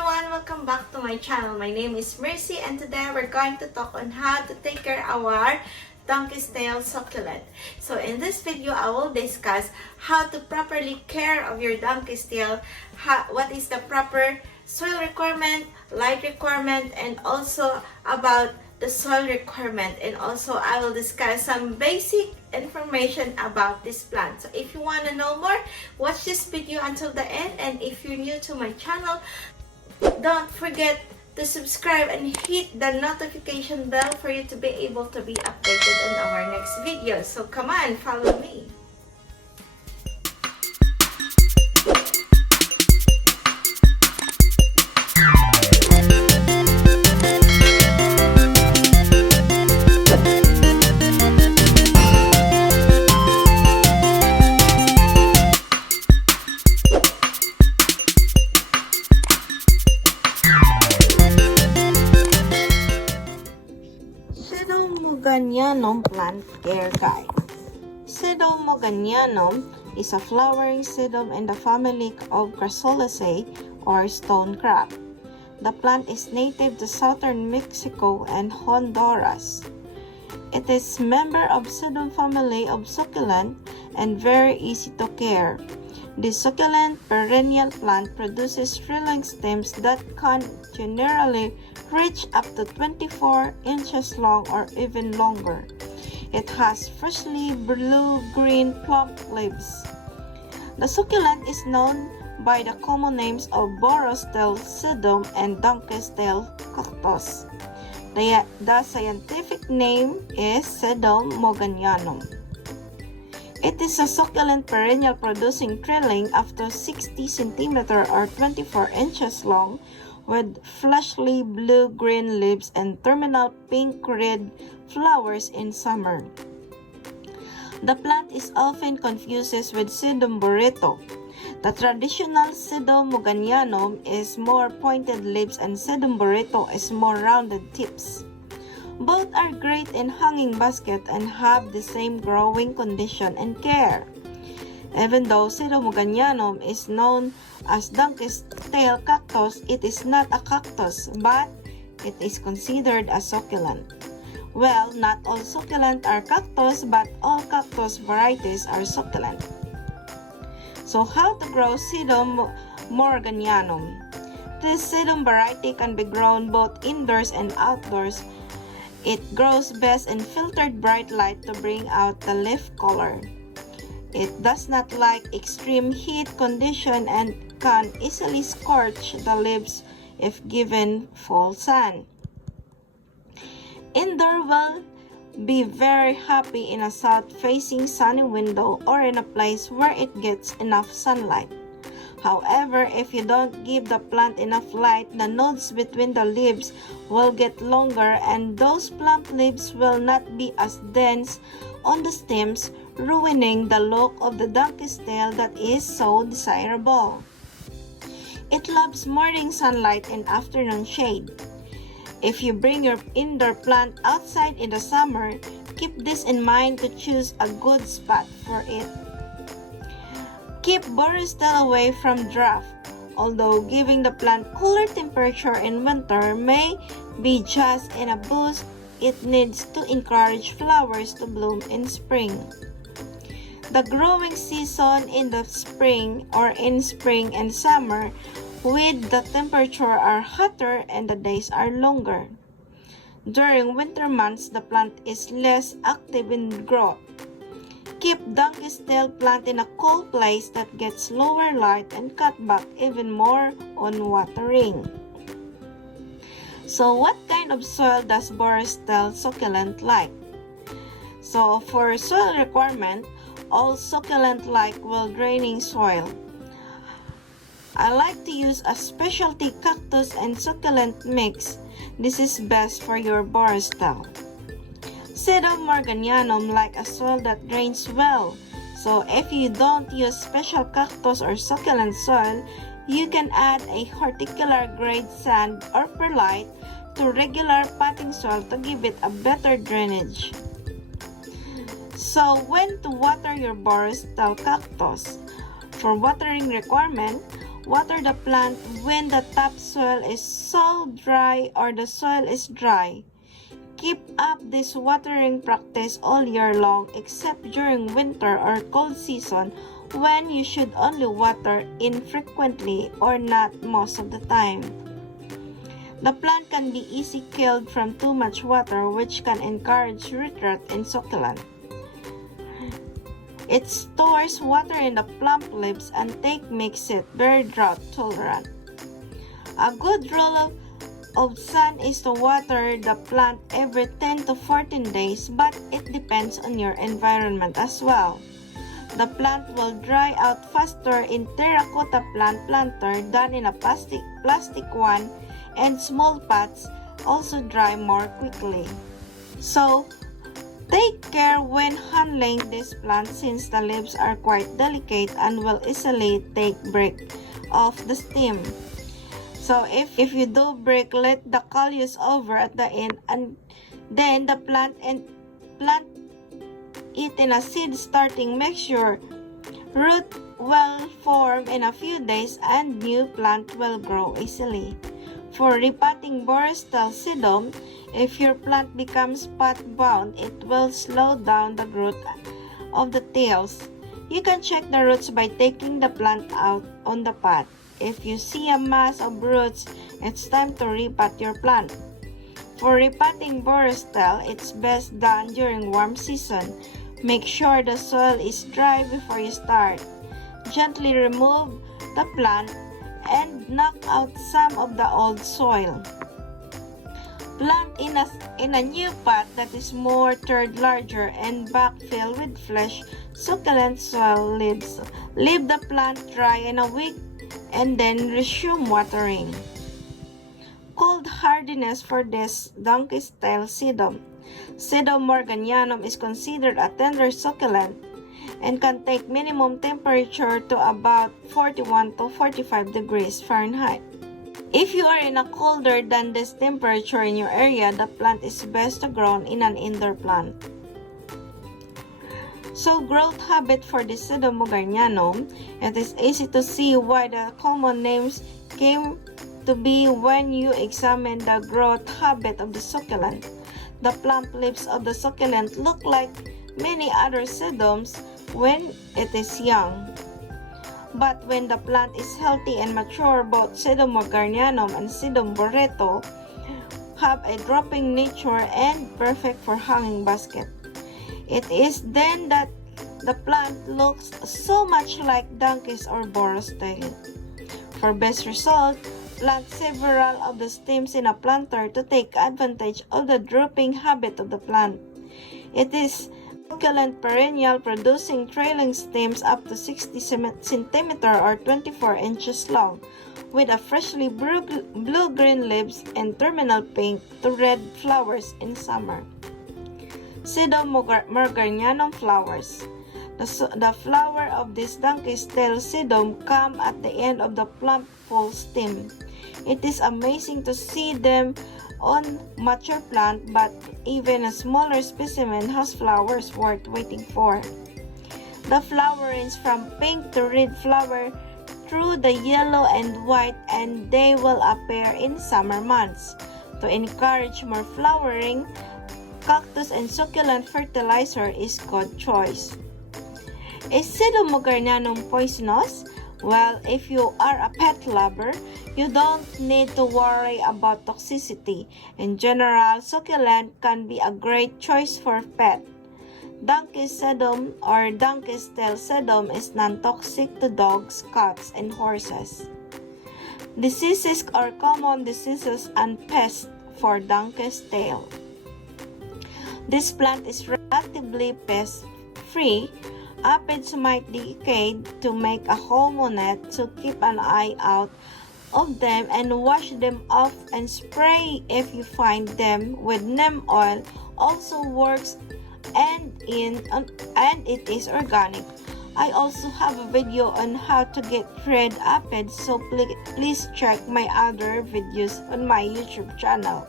everyone, welcome back to my channel. My name is Mercy and today we're going to talk on how to take care of our donkey's tail succulent. So in this video, I will discuss how to properly care of your donkey's tail, what is the proper soil requirement, light requirement, and also about the soil requirement, and also I will discuss some basic information about this plant. So if you want to know more, watch this video until the end, and if you're new to my channel, don't forget to subscribe and hit the notification bell for you to be able to be updated on our next video. So come on, follow me. Sedum Morganianum Plant Care Guide. Sedum Morganianum is a flowering sedum in the family of Crassulaceae or stone crab. The plant is native to southern Mexico and Honduras. It is member of Sedum family of Succulent and very easy to care. The succulent perennial plant produces trailing stems that can generally reach up to 24 inches long or even longer. It has freshly blue-green plump leaves. The succulent is known by the common names of Burro sedum and donkey's tail cactus. The scientific name is Sedum Morganianum. It is a succulent perennial producing trailing up to 60 cm or 24 inches long with fleshy blue-green leaves and terminal pink-red flowers in summer. The plant is often confused with Sedum burrito. The traditional Sedum Morganianum is more pointed leaves and Sedum burrito is more rounded tips. Both are great in hanging basket and have the same growing condition and care. Even though Sedum Morganianum is known as donkey's tail cactus, it is not a cactus, but it is considered a succulent. Well, not all succulent are cactus, but all cactus varieties are succulent. So how to grow Sedum Morganianum? This sedum variety can be grown both indoors and outdoors. It grows best in filtered bright light to bring out the leaf color. It does not like extreme heat condition and can easily scorch the leaves if given full sun. Indoor will be very happy in a south-facing sunny window or in a place where it gets enough sunlight. However, if you don't give the plant enough light, the nodes between the leaves will get longer and those plump leaves will not be as dense on the stems, ruining the look of the donkey's tail that is so desirable. It loves morning sunlight and afternoon shade. If you bring your indoor plant outside in the summer, keep this in mind to choose a good spot for it. Keep Burro away from draft. Although giving the plant cooler temperature in winter may be just in a boost, it needs to encourage flowers to bloom in spring. The growing season in the spring and summer with the temperature are hotter and the days are longer. During winter months, the plant is less active in growth. Keep donkey's tail plant in a cool place that gets lower light and cut back even more on watering. So what kind of soil does Burro tail succulent like? So for soil requirement, all succulent like well-draining soil. I like to use a specialty cactus and succulent mix. This is best for your Burro tail. Sedum Morganianum like a soil that drains well. So if you don't use special cactus or succulent soil, you can add a horticultural grade sand or perlite to regular potting soil to give it a better drainage. So when to water your Burro tail cactus? For watering requirement, Water the plant when the topsoil is so dry or the soil is dry. Keep up this watering practice all year long except during winter or cold season when you should only water infrequently or not most of the time. The plant can be easily killed from too much water, which can encourage root rot in succulent. It stores water in the plump leaves and makes it very drought tolerant. A good rule of sun is to water the plant every 10 to 14 days, but it depends on your environment as well. The plant will dry out faster in terracotta plant planter than in a plastic one, and small pots also dry more quickly. So, take care when handling this plant since the leaves are quite delicate and will easily break off the stem. So if you do break, let the callus over at the end and then the plant it in a seed starting mixture. Root will form in a few days and new plant will grow easily. For repotting borestal sedum, if your plant becomes pot-bound, it will slow down the growth of the tails. You can check the roots by taking the plant out on the pot. If you see a mass of roots, it's time to repot your plant. For repotting borestal, it's best done during warm season. Make sure the soil is dry before you start. Gently remove the plant and knock out some of the old soil. Plant in a new pot that is more larger and backfill with fresh succulent soil leaves. Leave the plant dry in a week and then resume watering. Called hardiness for this donkey's tail sedum. Sedum Morganianum is considered a tender succulent and can take minimum temperature to about 41 to 45 degrees Fahrenheit. If you are in a colder than this temperature in your area, the plant is best to grow in an indoor plant. So, growth habit for the Sedum Morganianum. It is easy to see why the common names came to be when you examine the growth habit of the succulent. The plump leaves of the succulent look like many other sedums when it is young. But when the plant is healthy and mature, both Sedum Morganianum and Sedum Burro have a dropping nature and perfect for hanging basket. It is then that the plant looks so much like donkey's or burro's tail. For best result, plant several of the stems in a planter to take advantage of the drooping habit of the plant. It is succulent perennial producing trailing stems up to 60 cm or 24 inches long, with a freshly blue-green leaves and terminal pink to red flowers in summer. Sedum Morganianum flowers. The flower of this donkey's tail sedum come at the end of the plump full stem. It is amazing to see them on mature plant, but even a smaller specimen has flowers worth waiting for. The flower range from pink to red flower through the yellow and white, and they will appear in summer months. To encourage more flowering, cactus and succulent fertilizer is good choice. Is Sedum Morganianum poisonous? Well, if you are a pet lover, you don't need to worry about toxicity. In general, succulent can be a great choice for pet. Donkey's sedum or donkey's tail sedum is non-toxic to dogs, cats, and horses. Diseases or common diseases and pests for donkey's tail. This plant is relatively pest-free. Aphids might decay to make a home on it, so keep an eye out of them and wash them off and spray if you find them with neem oil. Also works and it is organic. I also have a video on how to get rid of aphids, so please check my other videos on my YouTube channel.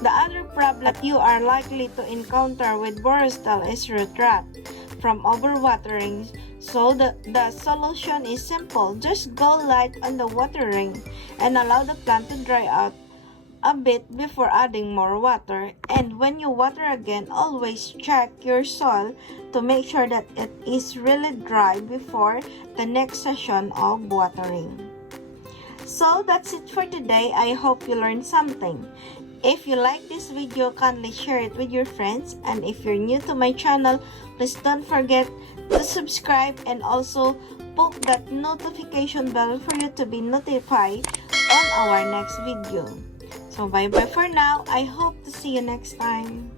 The other problem that you are likely to encounter with borestal is root rot. from overwatering. So the solution is simple. Just go light on the watering and allow the plant to dry out a bit before adding more water. And when you water again, always check your soil to make sure that it is really dry before the next session of watering. So that's it for today. I hope you learned something. If you like this video, kindly share it with your friends. And if you're new to my channel, please don't forget to subscribe and also poke that notification bell for you to be notified on our next video. So bye bye for now. I hope to see you next time.